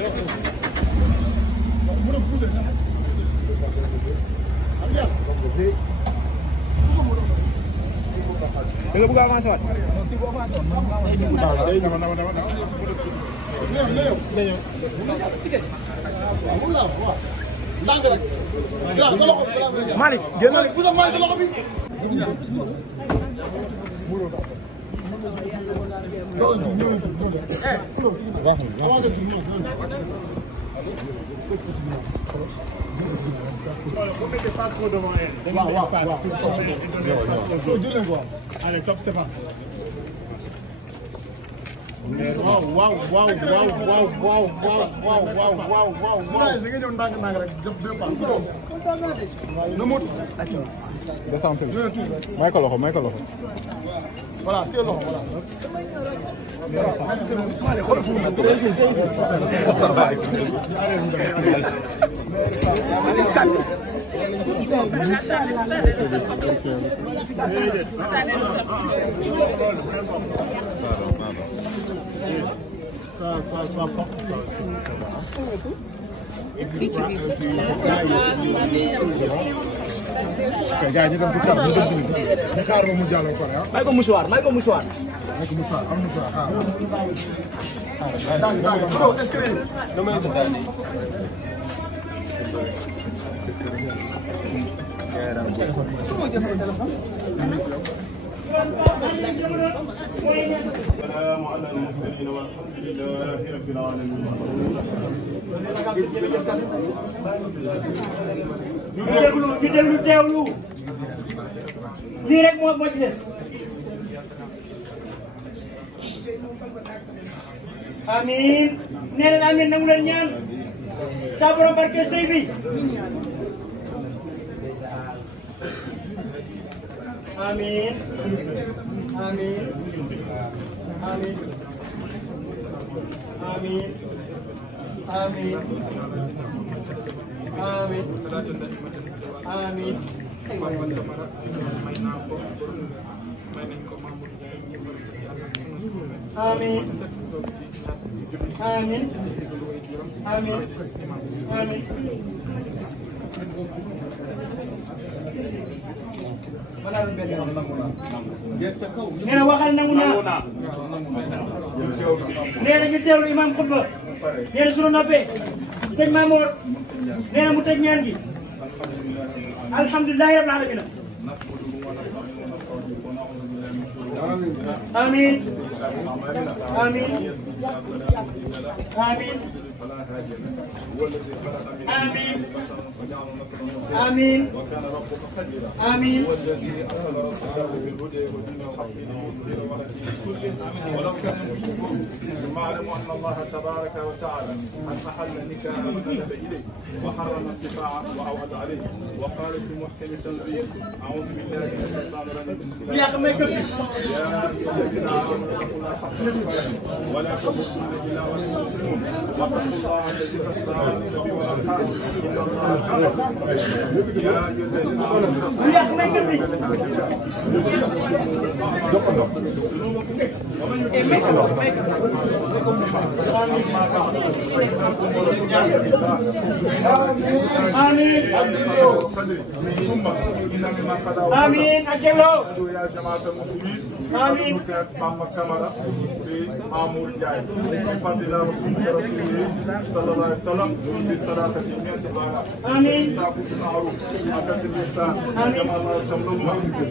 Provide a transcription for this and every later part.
Nga bëgg a avancer waat. Malick jël na bu sa may sa loxo bi. Allez, top, c'est parti. Wow, wow, wow, wow, wow, wow, wow, wow, wow, wow, wow, wow. Da nga ñëw ndànk ndànk rek def 2 pas. Na mot. Descente. May ko loxo. Voilà, téye loxo, voilà. Sois fort. Gars yi ñu dem si kàddu ñu dem si nit ñi xaar ba mu jàll ko ah. May ko mouchoir. Am mouchoir. Bro, est-ce que السلام على المرسلين والحمد لله رب العالمين. ñu déglu teewlu lii rek moo ci des. amiin nee leen amiin nangu leen ñaan saa borom barke sëy bi. amiin amiin amiin amiin amiin amiin amiin amiin amiin amiin nee na waxal nangu naa nee na ñu teewlu imam xutba nee na sunu noppee sëñ Mamour nee na mu tëj ñaan gi alhamdulilahi rabbil alamin amiin amiin amiin آمين آمين آمين معلم أن الله تبارك وتعالى قد أحل النكاح وكتب إليه وحرم السباع وأوعد عليه وقال في محكم التنزيل أعوذ بالله من الشيطان الرجيم بسم الله يا أيها الذين آمنوا اتقوا الله حق تقاته ولا تموتن إلا وأنتم مسلمون واتقوا الله الذي تساءلون به والأرحام إن الله كان يا أيها الذين آمين أجلو يا جماعة المسلمين آمين ماما كاميرا بمامور جاي بفضل رسول الله صلى الله عليه وسلم بالصلاة التي آمين ساكن المعروف أكسب الإحسان كما الله يسمى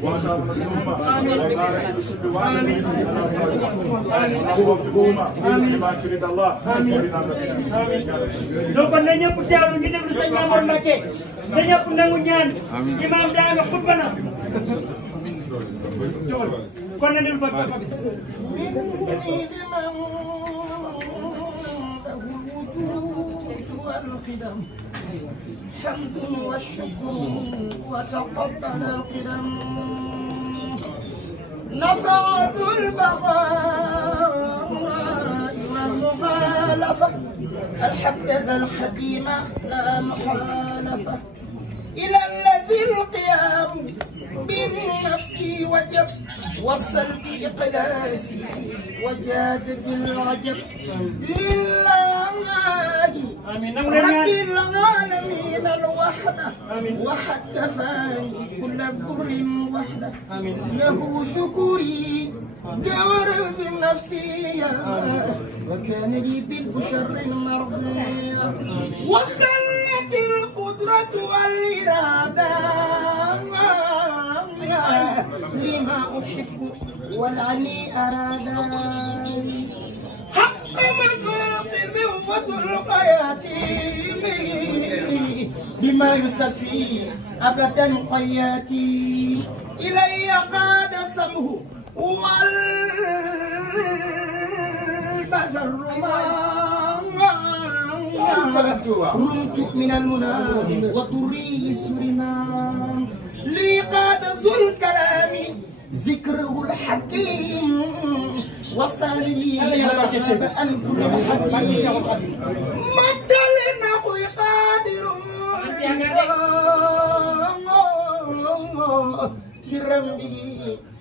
وأدام مسلوما وبارك بكل واحد على صاحبه لما يريد الله donc na ñëpp teewlu ñu déglu sëñ Mamour Mbacké na ñëpp nangu ñaan imam daana xutba na kon na déglu ba bis والقدم حمد والشكر وتقبل القدم نفع ذو البقاء والمخالفة الحبذ الحكيم لا محالفة إلى الذي القيام بالنفس وجب وصلت إقلاسي وجاد بالعجب لله وحده وحد كفاني كل بر وحده له شكري جور بنفسي وكان لي بالبشر مرضية وسلت القدرة والإرادة لما أحب والعني أرادا حق مذوق من وزرق ياتي بما يسفي أبدا قياتي إلي قاد سمه والبشر رمت من المنى وضري سليمان لي قاد ذو الكلام ذكره الحكيم وصالي أن كل حكيم مد لنحو قادر سرا به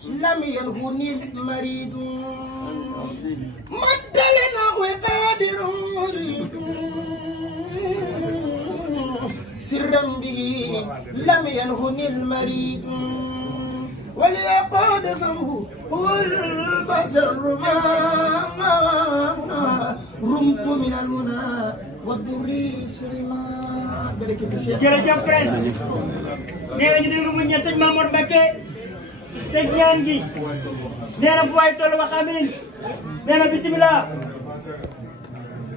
لم ينهني المريد مد لنحو قادر سرا به لم ينهني المريد وليقود فمه والبشر ما رمت من المنى والدري سليمان. jërëjëf Prince nee na ñu déglu mu ñe sëñ Mamour Mbacké te ñaan gi nee na fu waay toll wax amiin nee na bisimilah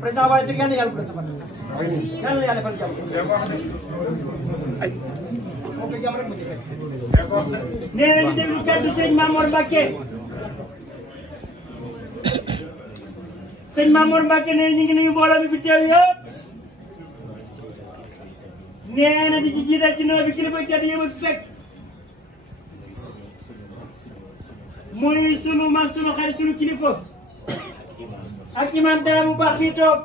président waaye si kenn yàlla bu sa fan yàlla yàlla defal jàmm moom la jàmm rek mu ci fekk nee na ñu déglu kàddu sëñ Mamour Mbacké sëñ Mamour Mbacké nee ñu ngi nuyu mbooloo mi fi teew yëpp nee na di ci jiital ci noo bi kilifa tedd yi ma fi fekk muy sunu mag sunu xarit sunu kilifa ak imam dara bu baax fii toog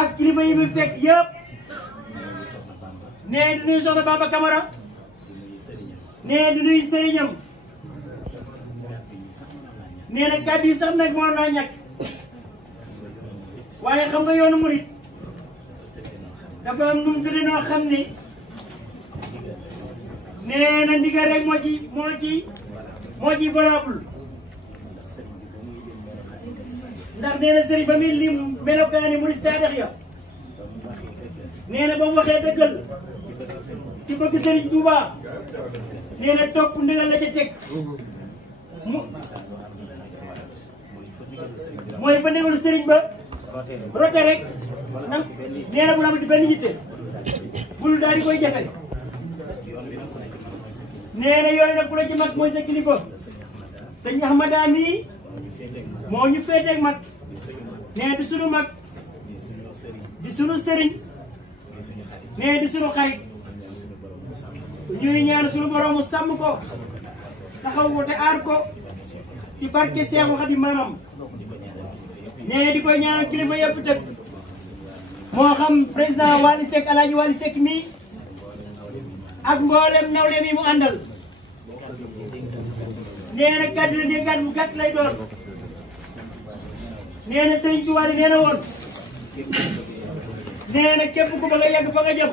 ak kilifa yi mu fekk yëpp nee di nuyu soxna Bamba Camara nee di nuyu sëriñam nee na kàddu yi sax nag moo naa ñàkk waaye xam nga yoonu murit dafa am nu mu tuddee noo xam ne nee na ndigal rek moo ci valable ndax nee na sëriñ ba muy lim melokaani murit saadax ya nee na ba mu waxee dëggal ci bëgg sëriñ Touba nee na topp ndigal la ca teg mooy fa ndigalu sëriñ ba rote rek nag nee na bu la amati benn yitte bul daal di koy jafe nee na yooyu nag ku la ci mag mooy sa kilifa sëñ Ahmada mii moo ñu féeteeg mag nee di sunu mag di sunu sëriñ nee di sunu xarit ñuy ñaan sunu borom mu sàmm ko taxaw ko te aar ko ci barke Seexu Xaadim maamam nee di koy ñaanal kilifa yëpp tëdd moo xam président Wally Seck Alaaji Wally Seck mii ak mboolem nawle mi mu àndal nee na kàddu la dénkaat bu gàtt lay doon nee na Sëriñ Tuubaa nee na woon nee na képp ku bëgg a yegg fa nga jëm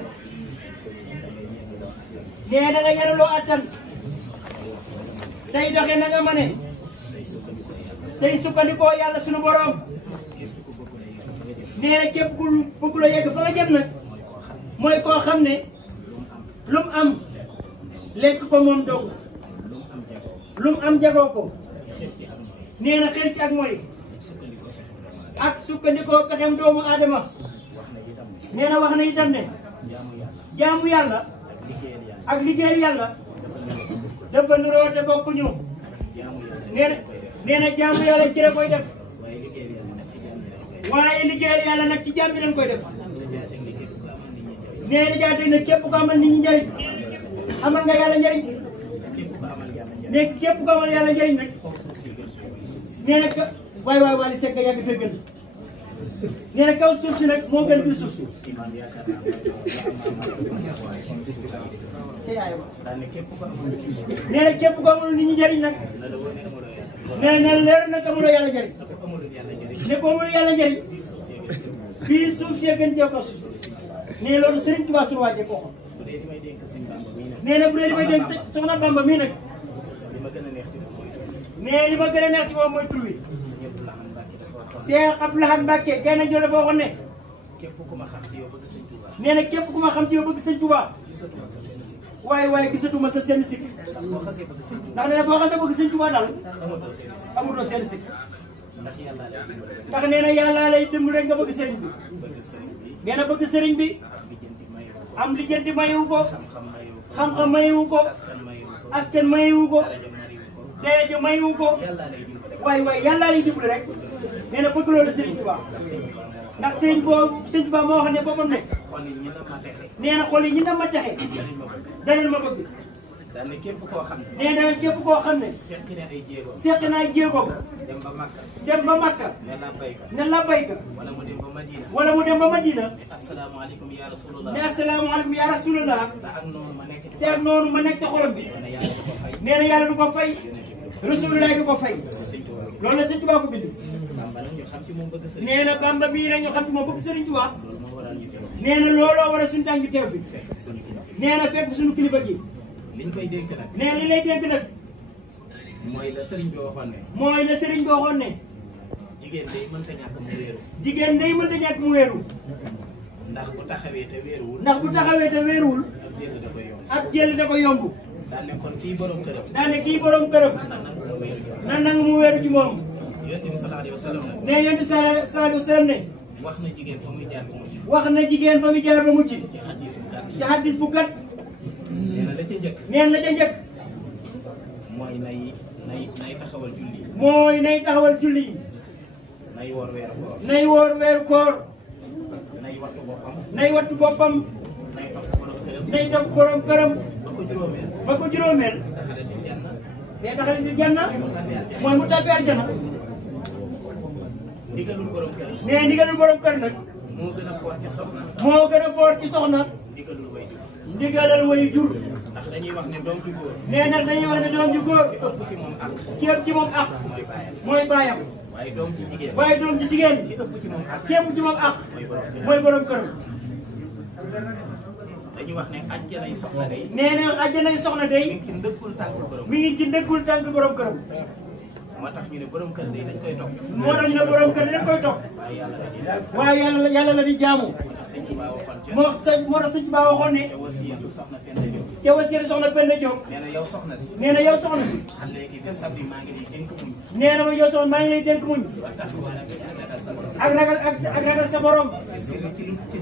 nee da nga yaraloo attan tey doxe na nga mane tey sukkandikoo yàlla sunu borom nee na képp ku bëgg la yegg fa nga jëm nag mooy koo xam ne lu mu am lekk ko moom dong lu mu am jagoo ko nee na xel ci ak mooy ak sukkandikoo pexem doomu aadama nee na wax na itam ne jaamu yàlla ak liggéeyal yàlla dafa nuroo te bokkuñu nee na jaamu yàlla ci la koy def waaye liggéeyal yàlla nag ci jaam bi lañ koy def nee na jaatee ne képp ko amal nit ñi njëriñ amal nga yàlla njëriñ ne képp ko amal yàlla njëriñ nag nee na waay Wally Seck yàgg fee gën nee na kaw suuf si nag moo gën biir suuf si nee na képp ko amul nit ñi njëriñ nag nee na leer na ko amuloo yàlla njëriñ ne ko amul yàlla njëriñ bii suuf see gën cee ko suuf si nee loolu Serigne Touba suñu waajee ko waxoon bu dee damay dénk sëñ Bamba mii nag. nee na bu dee damay dénk soxna Bamba mii nag li ma gën a neex ci moom mooy tur bi. nee li ma gën a neex ci moom mooy tur wi sëñ Abdou Lahad Mbacké dafa waxoon. Cheikh Abdou Lahad Mbacké kenn jël dafa waxoon ne képp ku ma xam ci yow bëgg sëñ Touba. nee na képp ku ma xam ci yow bëgg sëñ Touba gisatuma sa seen sikk. waaye gisatuma sa seen sikk ndax boo xasee bëgg sëñ Touba. ndax nee na boo xasee bëgg sëñ Touba daal amatoo seen sikk. amutoo seen sikk ndax yàlla lay dimbali rek. ndax nee na yàlla lay dimbali rek nga bëgg sëriñ bi bëgg sëriñ bi. nee na bëgg sëriñ bi am lijjanti mayewu ko. am lijjanti mayewu ko xam-xam mayewu ko. xam-xam mayewu ko askan mayewu ko. askan mayewu ko daraja mayewu ko. daraja mayewu ko yàlla lay dimbali. waaye yàlla lay dimbali rek nee na bëgg loolu sëriñ Touba ndax sëñ Touba moo wax. ndax sëriñ Touba moo wax ne boppam ne xol yi ñu ne ma texe. nee na xol yi ñu ne ma taxe danañ ma bëgg. danañ ma bëgg daan ne képp koo xam ne. nee na képp koo xam ne seqi ne ay jéego. seq naa jéegoom dem ba Makka. dem ba Makka ne la bayka. ne la bayka wala mu dem ba Madina. wala mu dem ba Madina ne asalaamaaleykum ya rasulallah. ne asalaamaaleykum ya rasulallah te ak noonu ma nekk ci te ak noonu ma nekk ci xolam bi nee na yàlla du ko fay. nee na yàlla du ko fay rasulullah du ko fay ci sëñ Touba. loolu la sëñ Touba ko bind Bamba nag ñu xam ci moom bëgg sëriñ. nee na Bamba bii nag ñu xam ci moom bëgg sëriñ Touba loolu moo waral ñu teew. nee na looloo war a suñu tànk bi teew fi fekk suñu kilifa. nee na fekk suñu kilifa gi liñ koy dénk nag. nee na li lay dégg nag mooy la sëriñ bi waxoon ne. mooy la sëriñ bi waxoon ne jigéen day mënta ñàkk mu wéeru. jigéen day mënta ñàkk mu wéeru ndax bu taxawee te wéeruwul. ndax bu taxawee te wéeruwul ab jënd da koy yomb. ab jël da ko yomb daan ne kon kii borom këram. daane kii borom këram na nangu mu wéeru ci moom. nan nangu mu wéeru ci moom yonent bi sallallahu alayhi wa sallam nag. ne yonent sallallahu alayhi wa sallam ne wax na jigéen fa muy jaar bu mujj. wax na jigéen fa mu jaar ba mucc ci hadiis bu gàtt. ci hadis bu gàtt nee na la ca njëkk. neen la ca njëkk mooy nay taxawal julli. mooy nay taxawal julli yi nay woor weeru koor. nay woor weeru koor nay wattu boppam. nay wattu boppam nay topp borom këram. nay topp borom këram ba ko juróomeel. ba ko juróomeel taxale ci janna. day taxal ci janna mu tàbbi àjjana. mooy mu tàbbi àjjana ndigalul borom kër. nee ndigalul borom kër nag moo gën a foor ci soxna. moo gën a foor ci soxna ndigalul way jur. ndigalal way jur ndax dañuy wax ne doom ju góor. nee nag dañuy wax ne doom ju góor ki ëpp ci moom ak. ki ëpp ci moom ak mooy baayam. mooy baayam waaye doom ji jigéen. waaye doom ji jigéen ki ëpp ci moom ak. ki ëpp ci moom ak mooy borom kër. mooy borom këram dañuy wax ne àjjanay soxna day. nee na àjjanay soxna mi day ngi ci ndëkkul tànkul borom. mi ngi ci ndëggul tànk borom këram moo tax ñu ne borom kër day dañ koy topp. moo tax ñu ne borom kër dañ koy topp waaye yàlla la ciy def. waaye yàlla la di jaamu moo tax sëñ Tuubaa waxoon ca. moo tax sëñ Ba waxoon ne te wasiyatu soxna Penda Diop. ca wasiir soxna Penda Diop nee na yow soxna si. nee na yow soxna si xam léegi bi sabbi maa ngi lay dénk muñ. nee na ma yow soxna maa ngi lay dénk muñ ba tax war a ak ragal sa borom. ak ragal sa borom ci sirri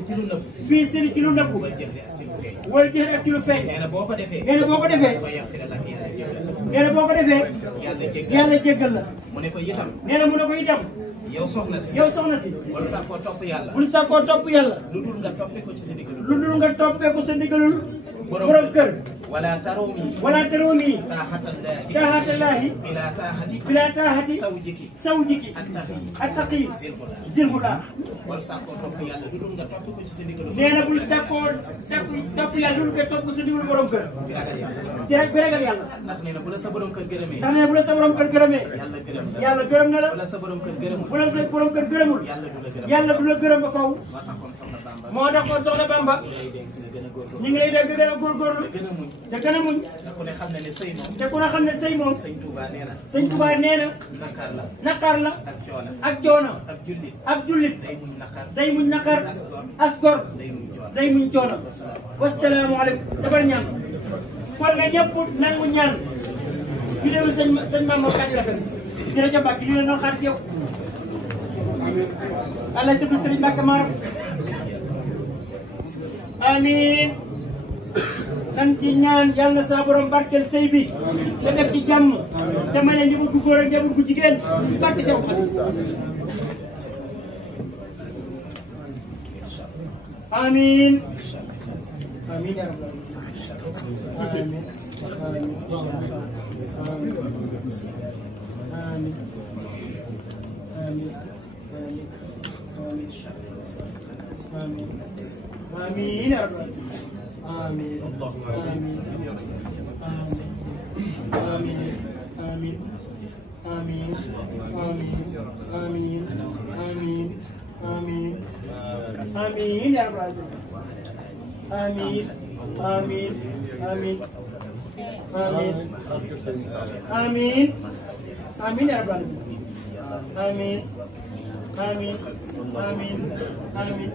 ci lu nëbb. fii sëri ci lu nëbbu wal jëfri ak ci lu feeñ. wala jëf ak ci lu feeñ nee na boo ko defee. nee na boo ko defee fa yaxfira lak yàlla jéggal la. nee na boo ko defee yàlla jéggal yàlla jéggal la mu ne ko itam. nee na mu ne ko itam yow soxna si. yow soxna si wala sax koo topp yàlla. bul sàkkoo topp yàlla lu dul nga toppee ko ci sa ndigalu. lu dul nga toppee ko sa ndigalul borom kër wala tarumi. wala teroo nii taaxatallaahi. taaxatallaahi bila taaxati. bila taaxati sawjiki. saw jiki attaxi. attaqi zilhuda. zilhuda wala sax koo topp yàlla lu dul nga toppee ko ci sa ndigalu. nee na bul sàkkoo topp yàlla lu dul nga topp sa ndigalul borom kër bi ragal yàlla. ci rek bi ragal yàlla ndax nee na bu la sa borom kër gërëmee. ndax nee na bu la sa borom kër gërëmee yàlla gërëm la. yàlla gërëm na la bu la sa borom kër gërëmul. bu la sa borom kër gërëmul yàlla du la gërëm. yàlla du la gërëm ba faw moo tax kon soxna Bamba. moo tax kon soxna Bamba ñu lay dénk nga gën a góorgóorlu. ñu ngi lay dégg gën a góorgóorlu gën a muñ. te gën a muñ te ku ne xam na ne sëy moom. te ku ne xam ne sëy moom sëñ Touba nee na. sëñ Tuubaa nee na naqar la. naqar la ak coono. ak coono ak jullit. ak jullit day muñ naqar. day muñ naqar asgor. asgor day muñ coono. day muñ coono wasalaamualeykum defal ñaan kon nga ñëpp nangu ñaan vidéo sëñ Mame Mor Kandji rafet jërëjëf Mbacke ñu leen doon xaar ci yow Allah sëbi sëriñ Mbacke Mar amiin nan ci ñaan yàlla sa borom barkeel sëy bi te def ci jàmm te ma ne njaboot gu góor ak njaboot gu jigéen ci barke Seex Xaadim amiin amiin yaa rabbal aalamiin آمين يا رب آمين آمين آمين آمين آمين آمين آمين آمين آمين آمين يا رب العالمين آمين آمين آمين آمين آمين آمين يا رب العالمين آمين آمين آمين آمين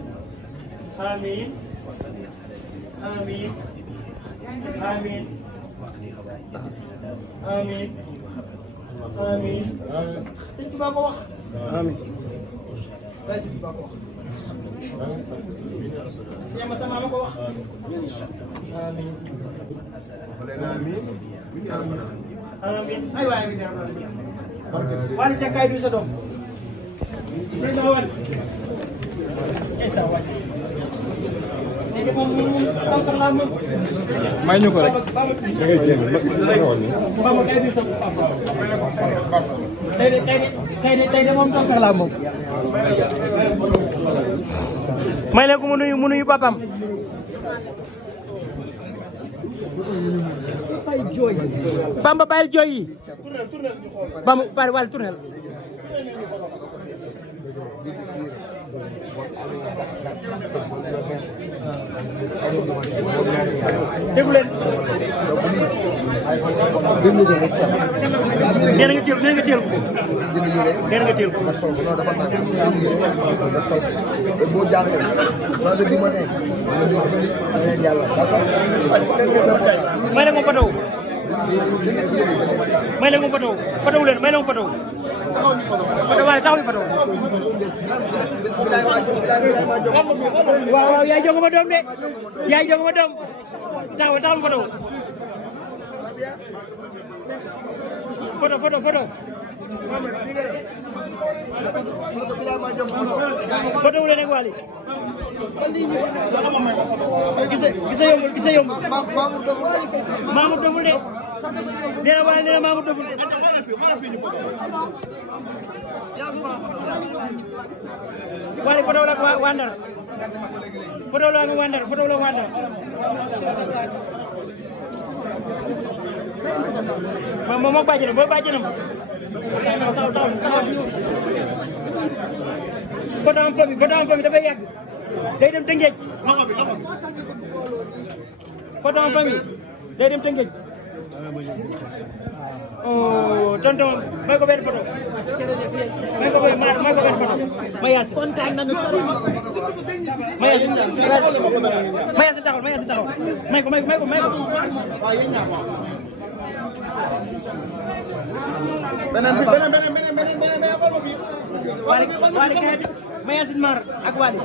آمين آمين آمين آمين آمين سيدي بابا آمين بس سيدي بابا يا مسامع بابا آمين آمين أيوة آمين يا رب وأنا سكاي دوسة دوم ليه هو إيسا وان ini mau tongkar lama main juga rek tey moom tongkar lama may leen ko mu nuyu papam Bamba bàyyil jooy yi Bamba bàyyil wàll tournel déglu leen nee na nga teel ko nee na nga teel ko nga sol ko dafa naan nga sol ko boo jaaxlee projet bi ma ne may leen ko photo may leen ko photo photo leen may leen ko photo photo waaye taxaw photo waaw yaay jongo ma doom de yaay jongo ma doom taxaw photo photo photo leen ak Wally gisa yombul Mamour doful de nee na Wally nee na Mamour doful Wally photo la ak Wandar photo la ak Wandar moom moo bàjjenam boo bàjjenam taxaw photo am famille dafay yàgg day dem Tëngéej photo am famille day dem Tëngéej oh tonton may ko benn photo may ko benn photo Mayas kontaan nañu Mayas taxaw may ko Wally kay Mayas Mar ak Wally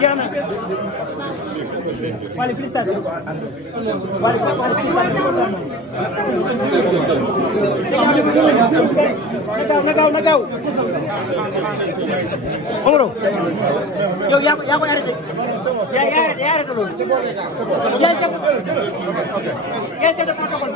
jeex na Wally félicitation Wally félicitation na gaaw Omaro yow yaa ko arrêté yaa arrêté loolu yaay chef de protocole